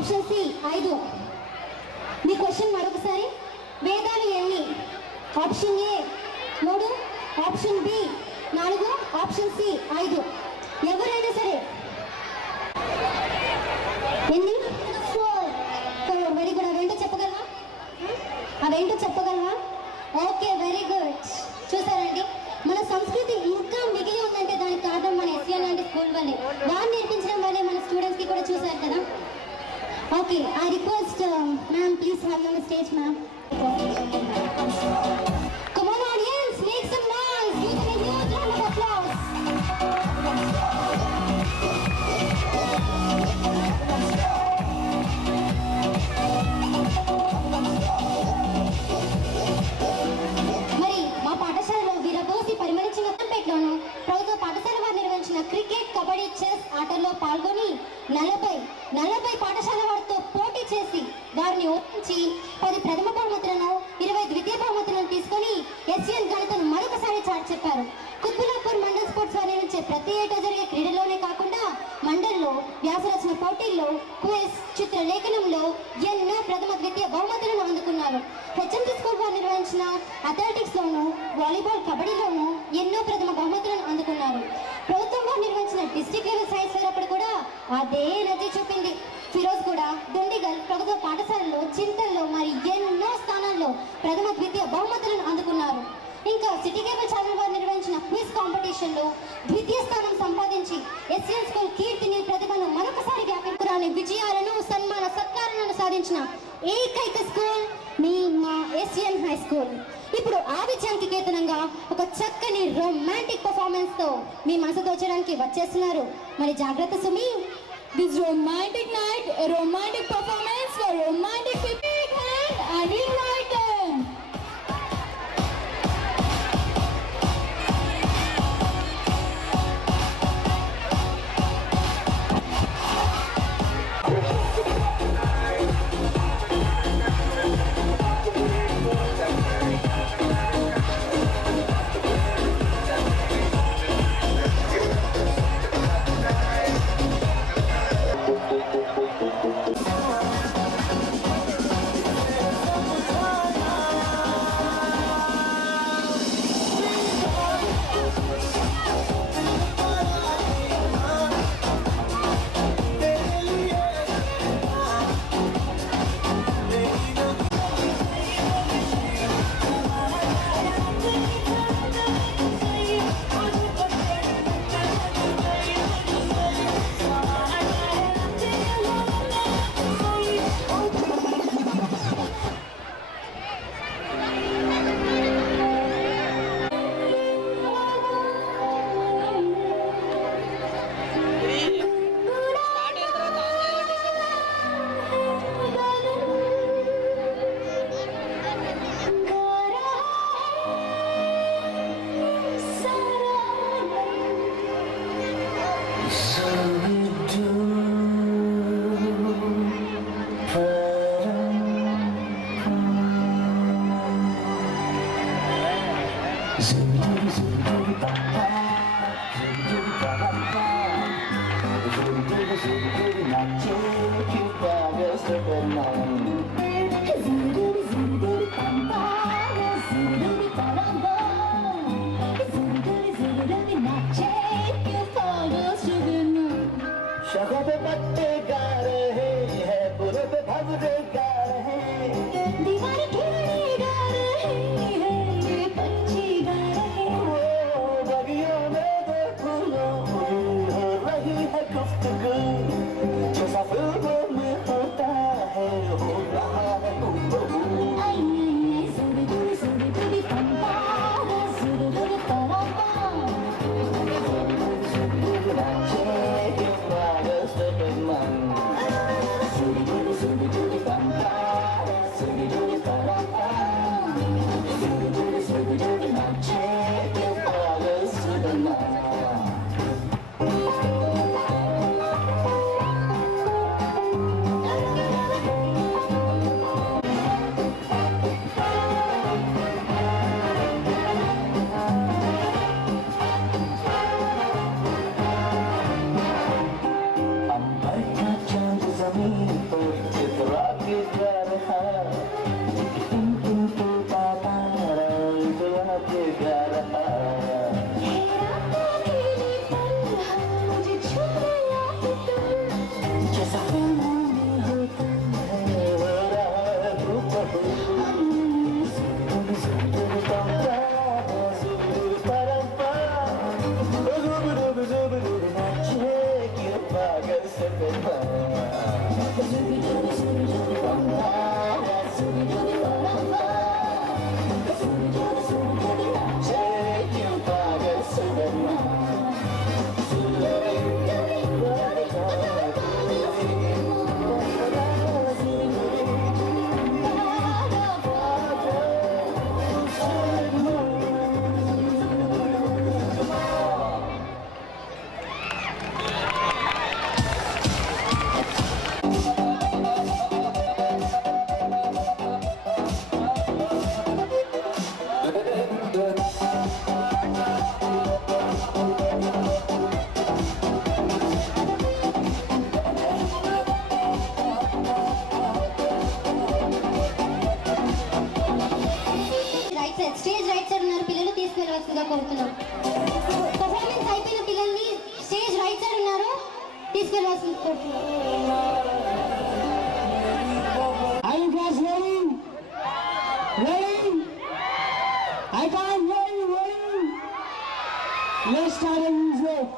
Option C 5. మీ question మరొకసారి, వేదాలు ఎన్ని? Option A 3, option B 4, option C 5. ఎవరైనా సరే ఎన్ని? 4. Very good. అవేంటో చెప్పగలవా? అవేంటో చెప్పగలవా? Okay, very good. చూసారండి, మన సంస్కృతి ఇంకా మిగిలి ఉందంటే దానికి కారణం మన ఎస్ఎన్ లాంటి స్కూల్ వల్లే. వారు నేర్పించడం వల్లే మన స్టూడెంట్స్కి కూడా చూసారు కదా. Okay, I request ma'am, please have on the stage ma'am. Come on audience, make some noise. Give them a huge round of applause. మరి మా పాఠశాలలో వీరబోసి పరిమళించిన కంపెట్లోను ప్రభుత్వ పాఠశాల వారు నిర్వహించిన క్రికెట్, కబడ్డీ, చెస్ ఆటల్లో పాల్గొని 40 పాఠశాల వారితో పోటీ చేసి వారిని ఓడించి 10 ప్రథమ బహుమతులను 20 ద్వితీయ బహుమతులను తీసుకొని ఎస్ఎన్ గణితను మరొకసారి చాటి చెప్పారు. కుత్బుల్లాపూర్ మండల్ స్పోర్ట్స్ వారి నుంచి ప్రతి ఏటా జరిగే క్రీడల్లోనే కాకుండా మండల్లో వ్యాసరచన పోటీల్లో, క్విజ్, చిత్రలేఖనంలో ఎన్నో ప్రథమ ద్వితీయ బహుమతులను అందుకున్నారు. హెచ్ఎంటి స్కూల్ వారు నిర్వహించిన అథ్లెటిక్స్ లోను, వాలీబాల్, కబడ్డీలోను ఎన్నో ప్రథమ బహుమతులను అందుకున్నారు. ప్రభుత్వం వారు నిర్వహించిన డిస్ట్రిక్ట్ లెవెల్ సైన్స్ ఫేర్ అప్పుడు కూడా అదే ఎనర్జీ చూపింది. ఫిరోజ్ కూడా, దుండిగల్ ప్రభుత్వ పాఠశాలలో, చింతల్లో మరి ఎన్నో స్థానాల్లో ప్రథమ ద్వితీయ బహుమతులను అందుకున్నారు. ఇంకా సిటీ కేబుల్ ఛానల్ వారు నిర్వహించిన క్విజ్ కాంపిటీషన్లో ద్వితీయ స్థానం సంపాదించి ఎస్ఎన్ స్కూల్ కీర్తిని, ప్రతిభను మరొకసారి వ్యాపింపురాని విజయాలను, సన్మాన సత్కారాలను సాధించిన ఏకైక స్కూల్ మా ఎస్ఎన్ హై స్కూల్. ఇప్పుడు ఆ విజయానికి కేతనంగా ఒక చక్కని రొమాంటిక్ పర్ఫార్మెన్స్ తో మీ మనసు దోచడానికి వచ్చేస్తున్నారు. మరి జాగ్రత్త సుమి. This romantic night, a romantic performance for romantic people, and invite them. Bang stage right side ఉన్నారు పిల్లలు తీసుకెళ్ళవలసిందిగా కోరుతున్నాం. పర్ఫార్మెన్స్ అయిపోయిన పిల్లల్ని స్టేజ్ రైట్ సైడ్ ఉన్నారు తీసుకెళ్ళవలసిందిగా కోరుతున్నాం. Are you guys ready? Ready? I can't hear you. Ready? Let's start the music.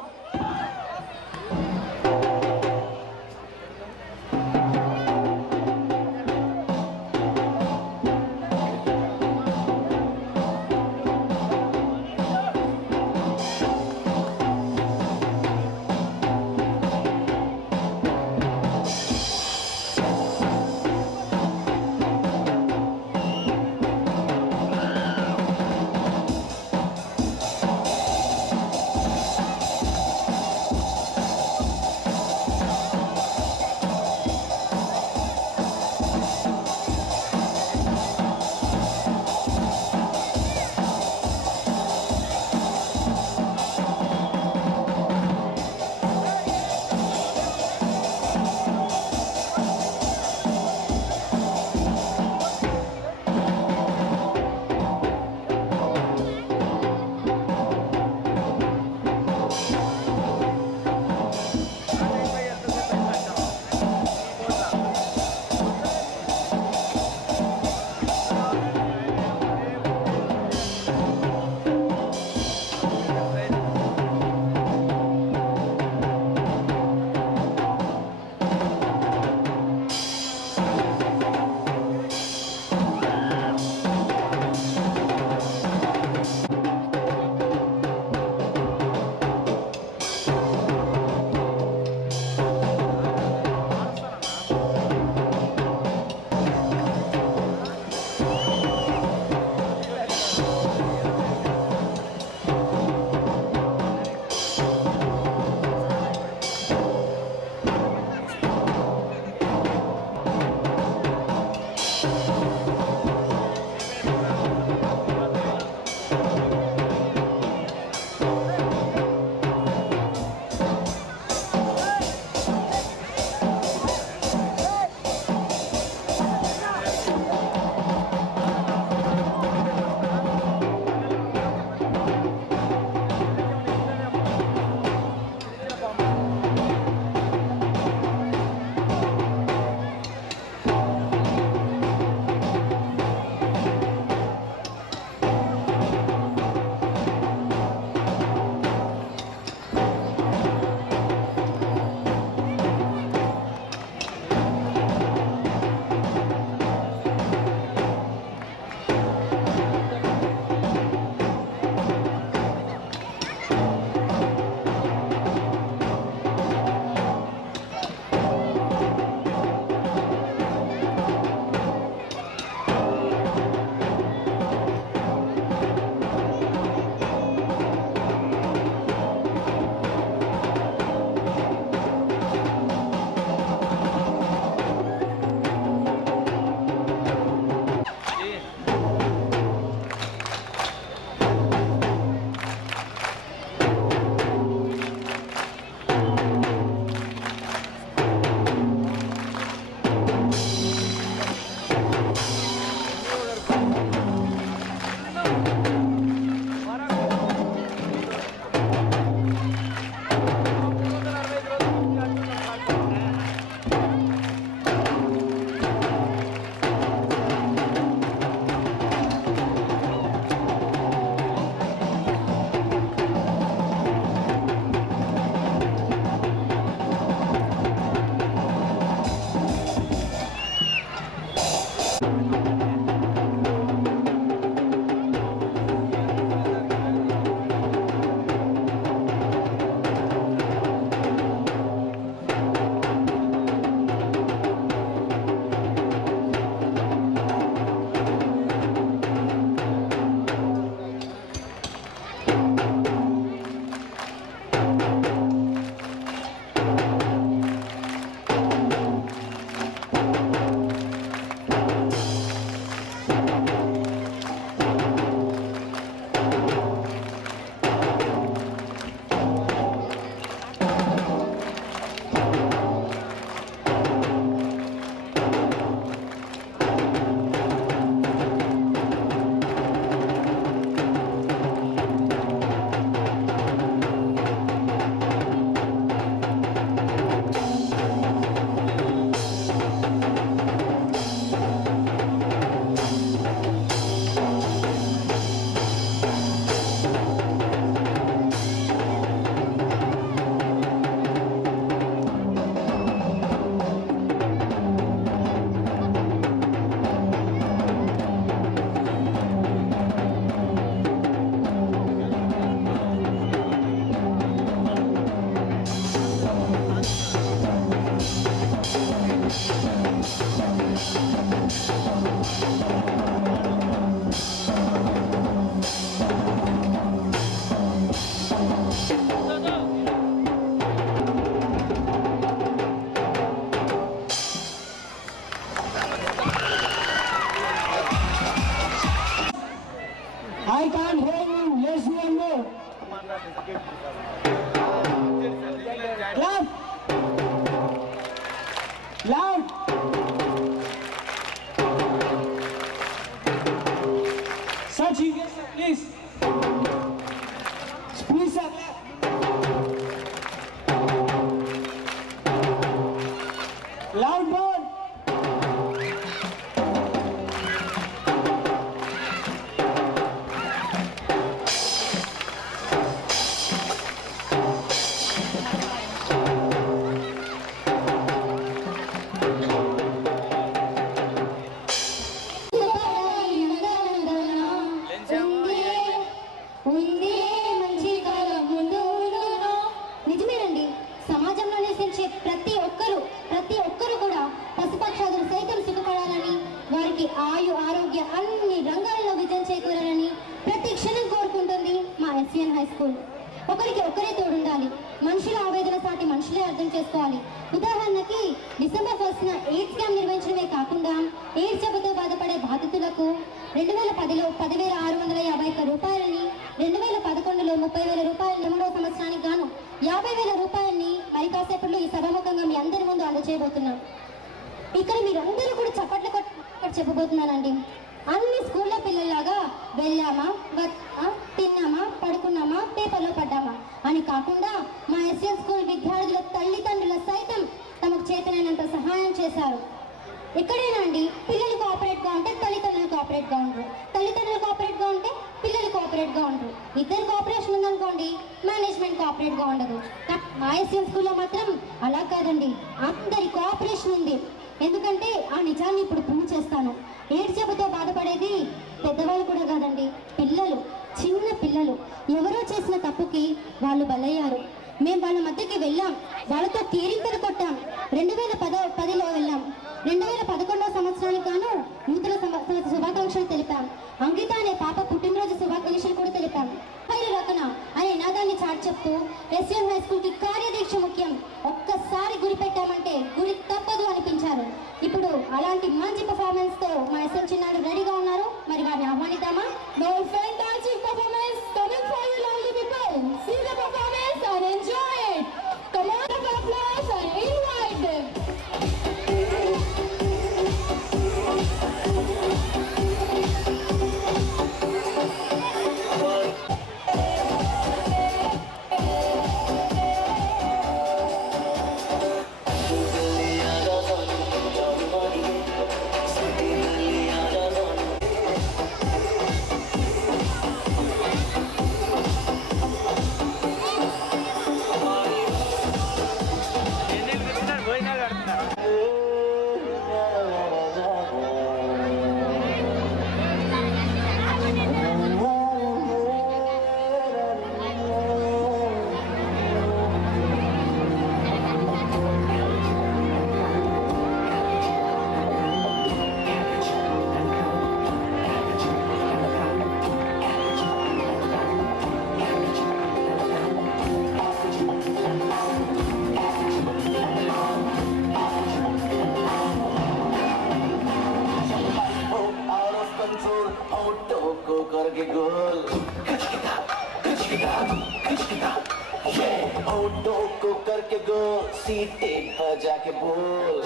I can't hear you. Let's do one more. Clap. Loud. Sachi, please. Please, sir. Loud more. నిజమేనండి, సమాజంలో నివసించే ప్రతి ఒక్కరు కూడా పశుపక్షాదులు సైతం సుఖపడాలని, వారికి ఆయు ఆరోగ్య అన్ని రంగాలలో విజయం చేకూరాలని ప్రతి క్షణం కోరుకుంటుంది మా ఎస్విఎన్ హై స్కూల్. ఒకరికి ఒక్కరే తోడుండాలి. మనుషుల ఆవేదన సాటి మనుషులే అర్థం చేసుకోవాలి. ఉదాహరణకి డిసెంబర్ 1న ఎయిడ్స్ క్యాంప్ నిర్వహించడమే కాకుండా ఎయిడ్స్ జబ్బుతో బాధపడే బాధితులకు 2010లో 10,651 రూపాయలని, 2011లో 30,000 రూపాయలని, 3వ సంవత్సరానికి గాను 50,000 రూపాయలని మరి కాసేపట్లో ఈ సభాముఖంగా మీ అందరి ముందు అందజేయబోతున్నాం. ఇక్కడ మీరందరూ కూడా చప్పట్లు కొట్టి చెప్పబోతున్నానండి. అన్ని స్కూళ్ళ పిల్లల్లాగా వెళ్ళామా, తిన్నామా, పడుకున్నామా, పేపర్లో పడ్డామా అని కాకుండా మా ఎస్ఎన్ స్కూల్ విద్యార్థుల తల్లిదండ్రుల సైతం తమకు చేతనైనంత సహాయం చేశారు. ఎక్కడైనా అండి పిల్లలు కోఆపరేట్గా ఉంటే తల్లిదండ్రులు కోఆపరేట్గా ఉండరు, తల్లిదండ్రులు కోఆపరేట్గా ఉంటే పిల్లలు కోఆపరేట్గా ఉండరు. ఇద్దరు కోఆపరేషన్ ఉందనుకోండి మేనేజ్మెంట్ కోఆపరేట్గా ఉండదు. మా ఎస్ఎన్ స్కూల్లో మాత్రం అలా కాదండి, అందరి కోఆపరేషన్ ఉంది. ఎందుకంటే ఆ నిజాన్ని ఇప్పుడు ప్రూవ్ చేస్తాను. ఎయిడ్స్ జబ్బుతో బాధపడేది పెద్దవాళ్ళు కూడా కాదండి, పిల్లలు, చిన్న పిల్లలు. ఎవరో చేసిన తప్పుకి వాళ్ళు బలయ్యారు. మేము వాళ్ళ మధ్యకి వెళ్ళాం, వాళ్ళతో కేరింతలు కొట్టాం. 2010లో వెళ్ళాం. 2011వ సంవత్సరానికి గాను నూతన శుభాకాంక్షలు తెలిపాం. అంకిత అనే పాప పుట్టినరోజు శుభాకాంక్షలు కూడా తెలిపాం. రకన అనే నినాదాన్ని చాటి చెప్తూ ఎస్విఎన్ హై స్కూల్ కి కార్యదీక్ష ముఖ్యం, ఒక్కసారి గురి పెట్టామంటే గురి తప్పదు అనిపించారు. ఇప్పుడు అలాంటి మంచి పర్ఫార్మెన్స్ తో మా ఎస్ఎన్ చిన్నాడు రెడీగా ఉన్నారు. మరి వారిని ఆహ్వానిద్దామా? Fantastic performance coming for you lovely people. See the performance and enjoy it. Come on, applause and invite them. करके गोल ऑटो को करके गोल सीटे पर जाके बोल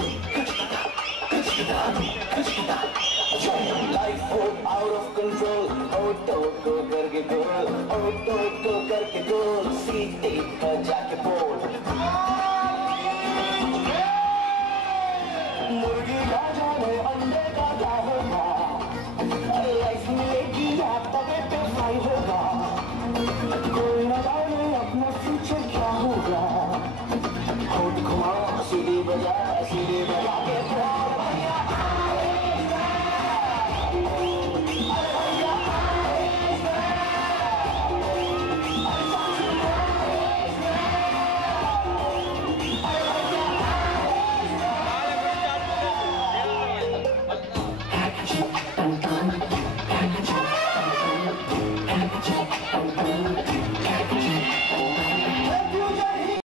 लाइफ हो आउट ऑफ कंट्रोल ऑटो को करके गोल सीटे पर जाके बोल मुर्गी का जाने अंडे का क्या होगा लाइफ मिलेगी या तबे पे फ्राई होगा कोई न जाने अपना फ्यूचर क्या होगा होठ घुमा सीढ़ी बजा के बोल भैया